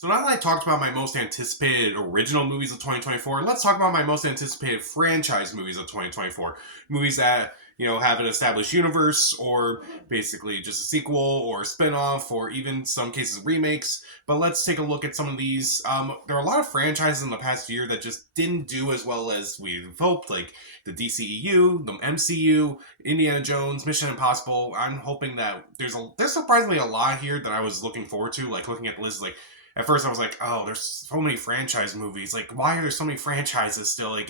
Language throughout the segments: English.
So now that I talked about my most anticipated original movies of 2024, let's talk about my most anticipated franchise movies of 2024. Movies that, have an established universe or basically just a sequel or a spin-off or even some cases remakes. But let's take a look at some of these. There are a lot of franchises in the past year that just didn't do as well as we hoped, like the DCEU, the MCU, Indiana Jones, Mission Impossible. I'm hoping that there's surprisingly a lot here that I was looking forward to, like looking at the list, like at first I was like, oh, there's so many franchise movies. Like, why are there so many franchises still? Like,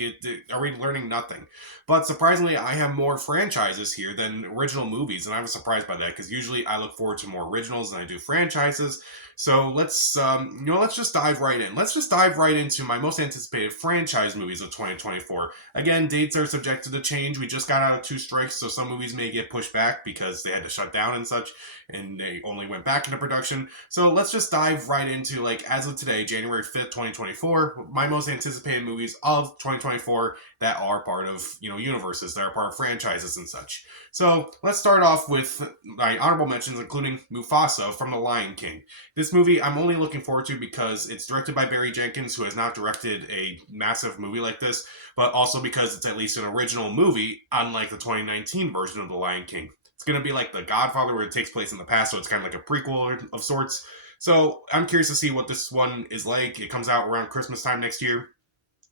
are we learning nothing? But surprisingly, I have more franchises here than original movies, and I was surprised by that because usually I look forward to more originals than I do franchises. So let's just dive right in. Let's just dive right into my most anticipated franchise movies of 2024. Again, dates are subjected to change. We just got out of two strikes, so some movies may get pushed back because they had to shut down and such, and they only went back into production. So let's just dive right into, like, as of today, January 5th, 2024, my most anticipated movies of 2024 that are part of, universes, that are part of franchises and such. So let's start off with my honorable mentions, including Mufasa from The Lion King. This movie I'm only looking forward to because it's directed by Barry Jenkins, who has not directed a massive movie like this, but also because it's at least an original movie, unlike the 2019 version of The Lion King. It's going to be like The Godfather, where it takes place in the past, so it's kind of like a prequel of sorts. So I'm curious to see what this one is like. It comes out around Christmas time next year,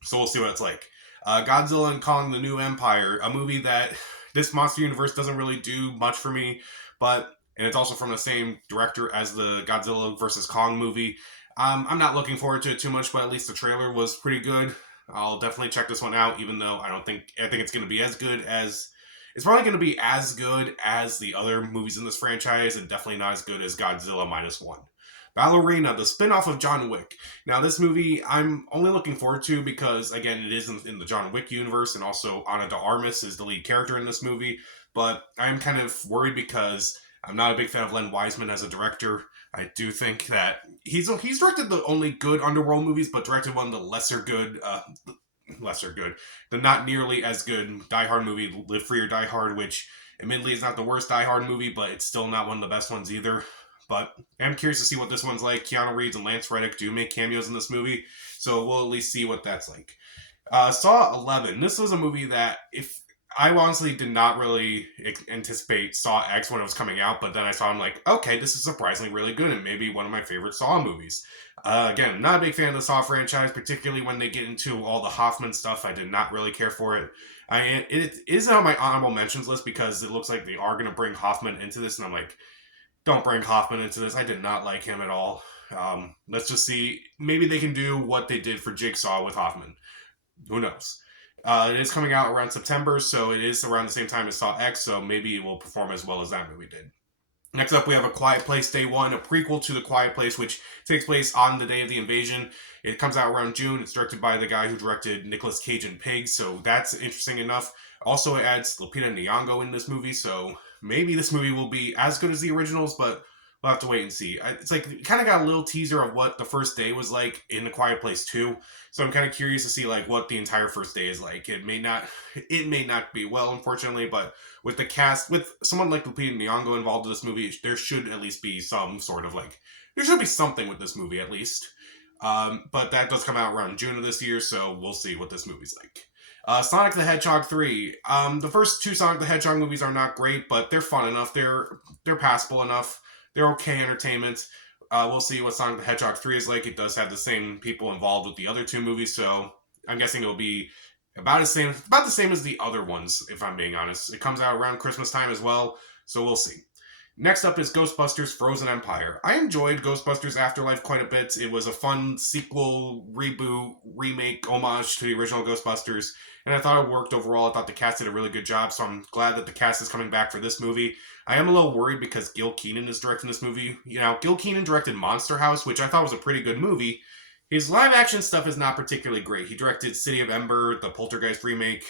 so we'll see what it's like. Godzilla and Kong: The New Empire, a movie that this monster universe doesn't really do much for me, and it's also from the same director as the Godzilla versus Kong movie. I'm not looking forward to it too much, but at least the trailer was pretty good. I'll definitely check this one out, even though I think it's going to be as good as it's probably going to be as good as the other movies in this franchise, and definitely not as good as Godzilla minus one. Ballerina, the spin-off of John Wick. Now, this movie I'm only looking forward to because, again, it is in the John Wick universe, and also Ana de Armas is the lead character in this movie. But I'm kind of worried because I'm not a big fan of Len Wiseman as a director. I do think that he's directed the only good underworld movies, but directed one of the lesser good, the not nearly as good Die Hard movie, Live Free or Die Hard, which admittedly is not the worst Die Hard movie, but it's still not one of the best ones either. But I'm curious to see what this one's like. Keanu Reeves and Lance Reddick do make cameos in this movie, so we'll at least see what that's like. Saw 11. This was a movie that, if I honestly did not really anticipate Saw X when it was coming out, but then I saw him like, okay, this is surprisingly really good and maybe one of my favorite Saw movies. Again, I'm not a big fan of the Saw franchise, particularly when they get into all the Hoffman stuff. I did not really care for it. It is on my honorable mentions list because it looks like they are going to bring Hoffman into this, and I'm like, don't bring Hoffman into this. I did not like him at all. Let's just see. Maybe they can do what they did for Jigsaw with Hoffman. Who knows? It is coming out around September, so it is around the same time as Saw X, so maybe it will perform as well as that movie did. Next up, we have A Quiet Place Day One, a prequel to The Quiet Place, which takes place on the day of the invasion. It comes out around June. It's directed by the guy who directed Nicolas Cage and Pig, so that's interesting enough. Also, it adds Lupita Nyong'o in this movie, so maybe this movie will be as good as the originals, but we'll have to wait and see. It's like, you kind of got a little teaser of what the first day was like in The Quiet Place 2, so I'm kind of curious to see like what the entire first day is like. It may not be well, unfortunately, but with the cast, with someone like Lupita Nyong'o involved in this movie, there should at least be some sort of like, there should be something with this movie at least. But that does come out around June of this year, so we'll see what this movie's like. Sonic the Hedgehog 3. The first two Sonic the Hedgehog movies are not great, but they're fun enough. They're passable enough. They're okay entertainment. We'll see what Sonic the Hedgehog 3 is like. It does have the same people involved with the other two movies, so I'm guessing it'll be about the same as the other ones, if I'm being honest. It comes out around Christmas time as well, so we'll see. Next up is Ghostbusters Frozen Empire. I enjoyed Ghostbusters Afterlife quite a bit. It was a fun sequel, reboot, remake, homage to the original Ghostbusters, and I thought it worked overall. I thought the cast did a really good job, so I'm glad that the cast is coming back for this movie. I am a little worried because Gil Kenan is directing this movie. Gil Kenan directed Monster House, which I thought was a pretty good movie. His live action stuff is not particularly great. He directed City of Ember, the Poltergeist remake.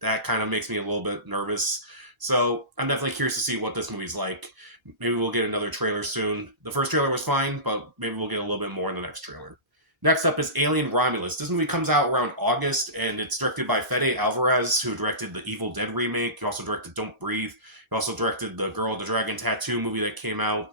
That kind of makes me a little bit nervous. So I'm definitely curious to see what this movie's like. Maybe we'll get another trailer soon. The first trailer was fine, but maybe we'll get a little bit more in the next trailer. Next up is Alien Romulus. This movie comes out around August, and it's directed by Fede Alvarez, who directed the Evil Dead remake. He also directed Don't Breathe. He also directed the Girl with the Dragon Tattoo movie that came out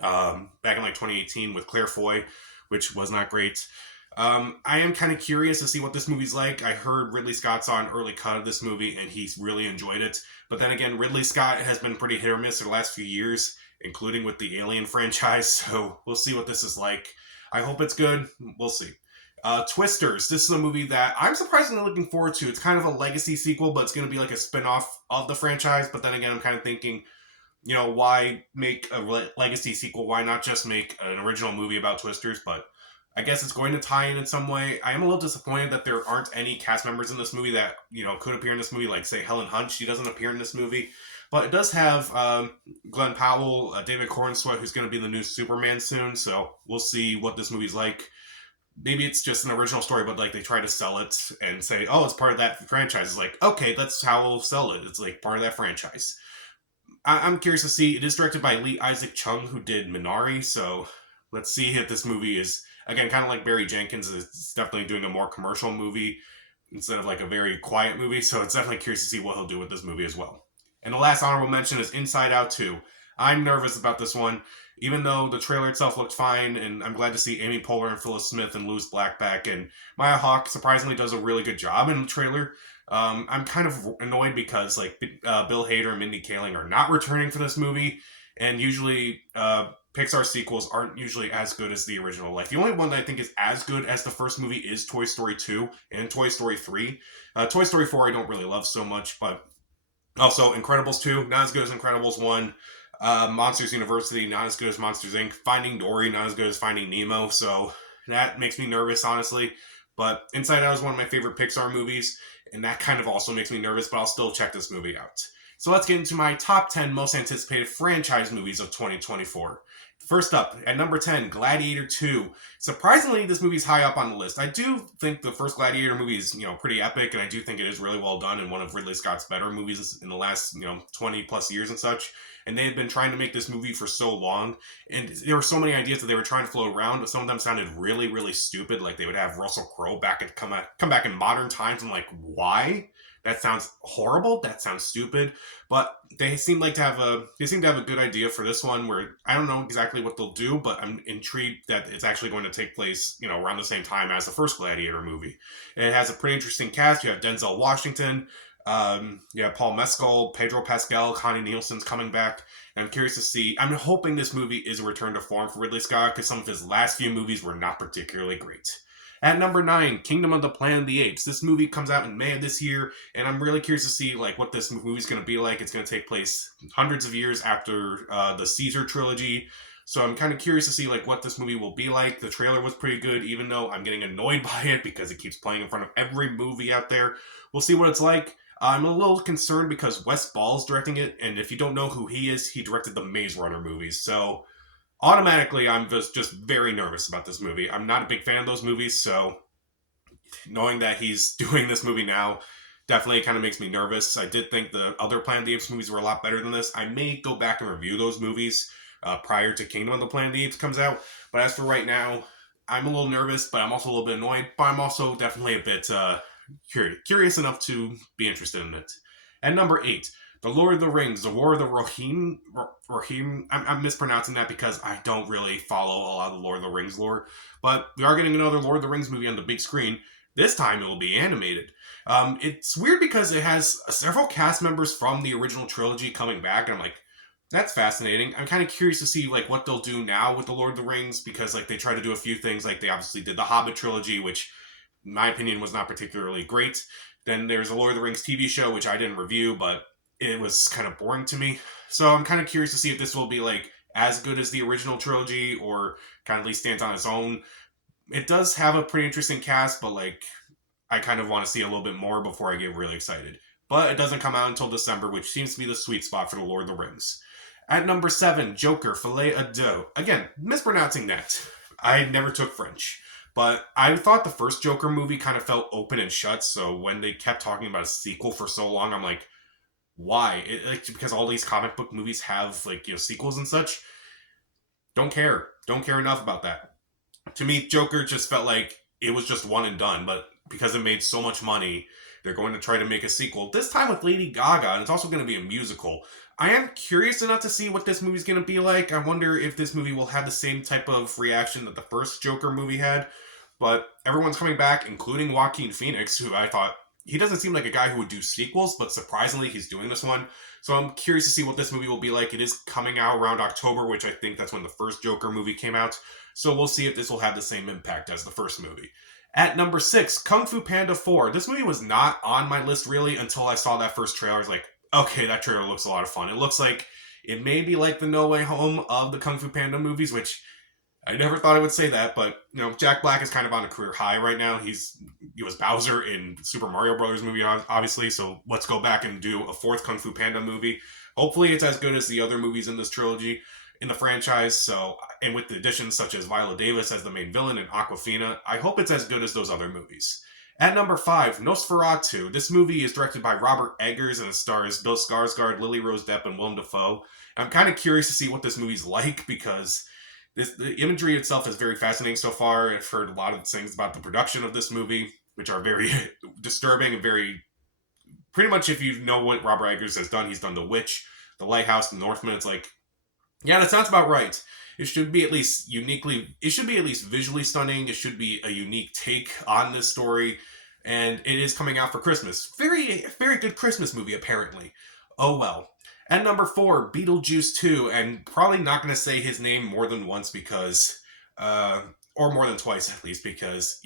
back in like 2018 with Claire Foy, which was not great. I am kind of curious to see what this movie's like. I heard Ridley Scott's on early cut of this movie, and he's really enjoyed it. But then again, Ridley Scott has been pretty hit or miss in the last few years, including with the Alien franchise. So we'll see what this is like. I hope it's good. We'll see. Twisters. This is a movie that I'm surprisingly looking forward to. It's kind of a legacy sequel, but it's going to be like a spin-off of the franchise. But then again, I'm kind of thinking, why make a legacy sequel? Why not just make an original movie about Twisters? But I guess it's going to tie in some way. I am a little disappointed that there aren't any cast members in this movie that, could appear in this movie, like, say, Helen Hunt. She doesn't appear in this movie. But it does have Glenn Powell, David Corenswet, who's going to be the new Superman soon. So we'll see what this movie's like. Maybe it's just an original story, but like they try to sell it and say, oh, it's part of that franchise. It's like, okay, that's how we'll sell it. It's like part of that franchise. I'm curious to see. It is directed by Lee Isaac Chung, who did Minari. So let's see if this movie is, again, kind of like Barry Jenkins. It's definitely doing a more commercial movie instead of like a very quiet movie. So it's definitely curious to see what he'll do with this movie as well. And the last honorable mention is Inside Out 2. I'm nervous about this one. Even though the trailer itself looked fine, and I'm glad to see Amy Poehler and Phyllis Smith and Louis Black back, and Maya Hawke surprisingly does a really good job in the trailer. I'm kind of annoyed because Bill Hader and Mindy Kaling are not returning for this movie, and usually Pixar sequels aren't usually as good as the original. Like the only one that I think is as good as the first movie is Toy Story 2 and Toy Story 3. Toy Story 4 I don't really love so much, but also Incredibles 2, not as good as Incredibles 1. Monsters University, not as good as Monsters Inc. Finding Dory, not as good as Finding Nemo. So that makes me nervous, honestly. But Inside Out is one of my favorite Pixar movies, and that kind of also makes me nervous, but I'll still check this movie out. So let's get into my top 10 most anticipated franchise movies of 2024. First up, at number 10, Gladiator 2. Surprisingly, this movie's high up on the list. I do think the first Gladiator movie is, pretty epic, and I do think it is really well done and one of Ridley Scott's better movies in the last, 20 plus years and such. And they had been trying to make this movie for so long, and there were so many ideas that they were trying to float around, but some of them sounded really, really stupid. Like they would have Russell Crowe come back in modern times. I'm like, why? That sounds horrible. That sounds stupid. But they seem to have a good idea for this one. Where I don't know exactly what they'll do, but I'm intrigued that it's actually going to take place, around the same time as the first Gladiator movie. And it has a pretty interesting cast. You have Denzel Washington. You have Paul Mescal, Pedro Pascal, Connie Nielsen's coming back. And I'm curious to see. I'm hoping this movie is a return to form for Ridley Scott because some of his last few movies were not particularly great. At number 9, Kingdom of the Planet of the Apes. This movie comes out in May of this year, and I'm really curious to see what this movie's going to be like. It's going to take place hundreds of years after the Caesar trilogy, so I'm kind of curious to see what this movie will be like. The trailer was pretty good, even though I'm getting annoyed by it because it keeps playing in front of every movie out there. We'll see what it's like. I'm a little concerned because Wes Ball's directing it, and if you don't know who he is, he directed the Maze Runner movies, so automatically, I'm just very nervous about this movie. I'm not a big fan of those movies, so knowing that he's doing this movie now definitely kind of makes me nervous. I did think the other Planet of the Apes movies were a lot better than this. I may go back and review those movies prior to Kingdom of the Planet of the Apes comes out. But as for right now, I'm a little nervous, but I'm also a little bit annoyed. But I'm also definitely a bit curious enough to be interested in it. At number 8, The Lord of the Rings, The War of the Rohirrim. I'm mispronouncing that because I don't really follow a lot of the Lord of the Rings lore. But we are getting another Lord of the Rings movie on the big screen. This time it will be animated. It's weird because it has several cast members from the original trilogy coming back. And I'm like, that's fascinating. I'm kind of curious to see what they'll do now with The Lord of the Rings. Because they try to do a few things. They obviously did the Hobbit trilogy, which in my opinion was not particularly great. Then there's a Lord of the Rings TV show, which I didn't review, but it was kind of boring to me. So I'm kind of curious to see if this will be as good as the original trilogy or kind of at least stands on its own. It does have a pretty interesting cast, but I kind of want to see a little bit more before I get really excited. But it doesn't come out until December, which seems to be the sweet spot for The Lord of the Rings. At number 7, Joker, Filet Ado. Again, mispronouncing that. I never took French. But I thought the first Joker movie kind of felt open and shut, so when they kept talking about a sequel for so long, I'm like, why? Because all these comic book movies have sequels and such. Don't care enough about that. To me, Joker just felt like it was just one and done, but because it made so much money, they're going to try to make a sequel, this time with Lady Gaga, and it's also going to be a musical. I am curious enough to see what this movie's going to be like. I wonder if this movie will have the same type of reaction that the first Joker movie had. But everyone's coming back, including Joaquin Phoenix, who I thought he doesn't seem like a guy who would do sequels, but surprisingly, he's doing this one. So I'm curious to see what this movie will be like. It is coming out around October, which I think that's when the first Joker movie came out. So we'll see if this will have the same impact as the first movie. At number 6, Kung Fu Panda 4. This movie was not on my list really until I saw that first trailer. I was like, okay, that trailer looks a lot of fun. It looks like it may be like the No Way Home of the Kung Fu Panda movies, which I never thought I would say that, but Jack Black is kind of on a career high right now. He was Bowser in Super Mario Brothers movie, obviously. So let's go back and do a fourth Kung Fu Panda movie. Hopefully, it's as good as the other movies in this trilogy in the franchise. So, and with the additions such as Viola Davis as the main villain and Awkwafina, I hope it's as good as those other movies. At number 5, Nosferatu. This movie is directed by Robert Eggers and it stars Bill Skarsgård, Lily Rose Depp, and Willem Dafoe. I'm kind of curious to see what this movie's like because the imagery itself is very fascinating so far. I've heard a lot of things about the production of this movie, which are very disturbing and very... Pretty much if you know what Robert Eggers has done, he's done The Witch, The Lighthouse, The Northman. It's like, yeah, that sounds about right. It should be at least visually stunning. It should be a unique take on this story. And it is coming out for Christmas. Very, very good Christmas movie, apparently. Oh well. At number 4, Beetlejuice 2. And probably not going to say his name more than once because... or more than twice at least because,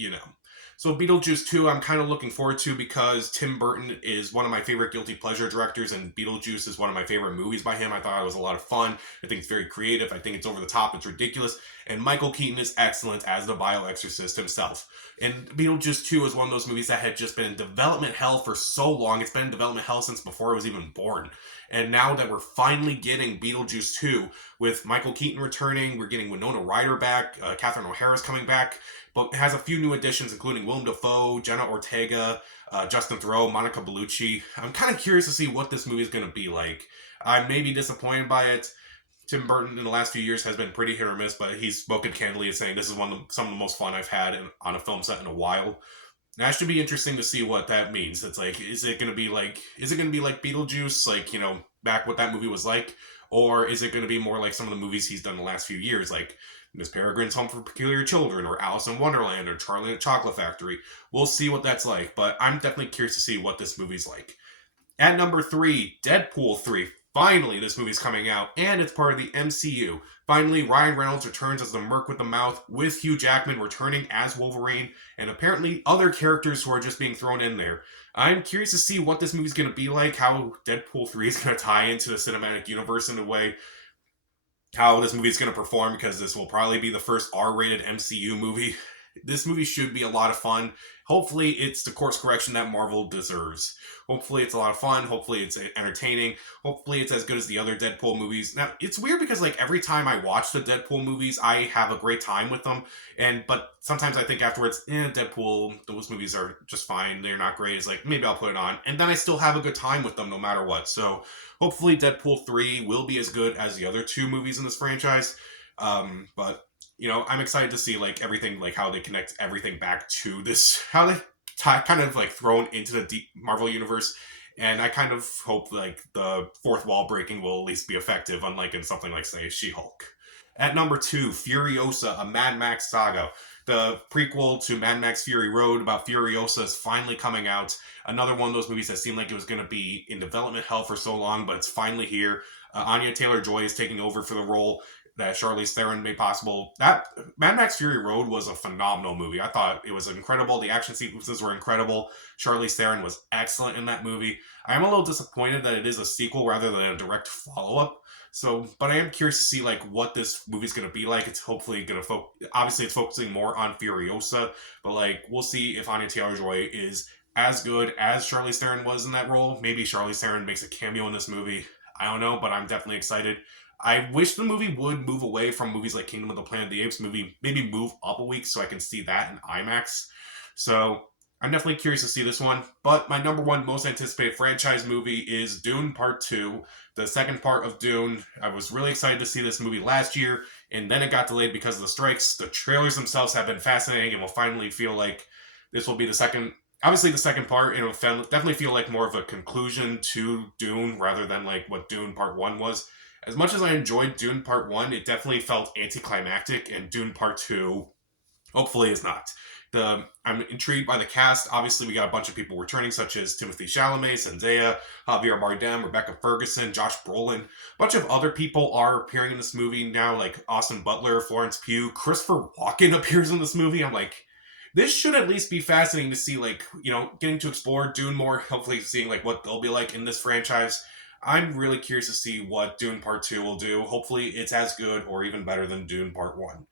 So Beetlejuice 2, I'm kind of looking forward to because Tim Burton is one of my favorite guilty pleasure directors and Beetlejuice is one of my favorite movies by him. I thought it was a lot of fun. I think it's very creative. I think it's over the top. It's ridiculous. And Michael Keaton is excellent as the bioexorcist himself. And Beetlejuice 2 is one of those movies that had just been in development hell for so long. It's been in development hell since before I was even born. And now that we're finally getting Beetlejuice 2 with Michael Keaton returning, we're getting Winona Ryder back, Catherine O'Hara's coming back, but it has a few new additions, including Willem Dafoe, Jenna Ortega, Justin Theroux, Monica Bellucci. I'm kind of curious to see what this movie is going to be like. I may be disappointed by it. Tim Burton in the last few years has been pretty hit or miss, but he's spoken candidly as saying this is some of the most fun I've had on a film set in a while. That should be interesting to see what that means. It's like, is it going to be like Beetlejuice, like, back what that movie was like? Or is it going to be more like some of the movies he's done the last few years, like Miss Peregrine's Home for Peculiar Children, or Alice in Wonderland, or Charlie and the Chocolate Factory? We'll see what that's like, but I'm definitely curious to see what this movie's like. At number 3, Deadpool 3. Finally, this movie's coming out, and it's part of the MCU. Finally, Ryan Reynolds returns as the Merc with the Mouth, with Hugh Jackman returning as Wolverine, and apparently other characters who are just being thrown in there. I'm curious to see what this movie's going to be like, how Deadpool 3 is going to tie into the cinematic universe in a way, how this movie's going to perform, because this will probably be the first R-rated MCU movie. This movie should be a lot of fun. Hopefully, it's the course correction that Marvel deserves. Hopefully, it's a lot of fun. Hopefully, it's entertaining. Hopefully, it's as good as the other Deadpool movies. Now, it's weird because, every time I watch the Deadpool movies, I have a great time with them. But sometimes I think afterwards, Deadpool, those movies are just fine. They're not great. It's like, maybe I'll put it on. And then I still have a good time with them no matter what. So, hopefully, Deadpool 3 will be as good as the other two movies in this franchise. But I'm excited to see everything, how they connect everything back to this, how they kind of thrown into the deep Marvel universe. And I kind of hope the fourth wall breaking will at least be effective, unlike in something like, say, She-Hulk. At number 2, Furiosa, a Mad Max saga. The prequel to Mad Max Fury Road about Furiosa is finally coming out. Another one of those movies that seemed like it was going to be in development hell for so long, but it's finally here. Anya Taylor-Joy is taking over for the role that Charlize Theron made possible. That Mad Max Fury Road was a phenomenal movie. I thought it was incredible. The action sequences were incredible. Charlize Theron was excellent in that movie. I am a little disappointed that it is a sequel rather than a direct follow-up. But I am curious to see what this movie's going to be like. It's hopefully going to obviously it's focusing more on Furiosa, but we'll see if Anya Taylor-Joy is as good as Charlize Theron was in that role. Maybe Charlize Theron makes a cameo in this movie. I don't know, but I'm definitely excited. I wish the movie would move away from movies like Kingdom of the Planet of the Apes, maybe move up a week so I can see that in IMAX. So I'm definitely curious to see this one. But my number 1 most anticipated franchise movie is Dune Part 2, the second part of Dune. I was really excited to see this movie last year, and then it got delayed because of the strikes. The trailers themselves have been fascinating, and will finally feel like this will be the second Obviously, the second part, definitely feel like more of a conclusion to Dune rather than like what Dune Part 1 was. As much as I enjoyed Dune Part 1, it definitely felt anticlimactic, and Dune Part 2 hopefully is not. I'm intrigued by the cast. Obviously, we got a bunch of people returning, such as Timothy Chalamet, Zendaya, Javier Bardem, Rebecca Ferguson, Josh Brolin. A bunch of other people are appearing in this movie now, like Austin Butler, Florence Pugh, Christopher Walken appears in this movie. I'm like, this should at least be fascinating to see, like, getting to explore Dune more. Hopefully, seeing like what they'll be like in this franchise. I'm really curious to see what Dune Part 2 will do. Hopefully, it's as good or even better than Dune Part 1.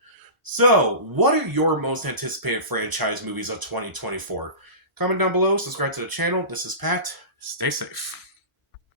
So, what are your most anticipated franchise movies of 2024? Comment down below, subscribe to the channel. This is Pat. Stay safe.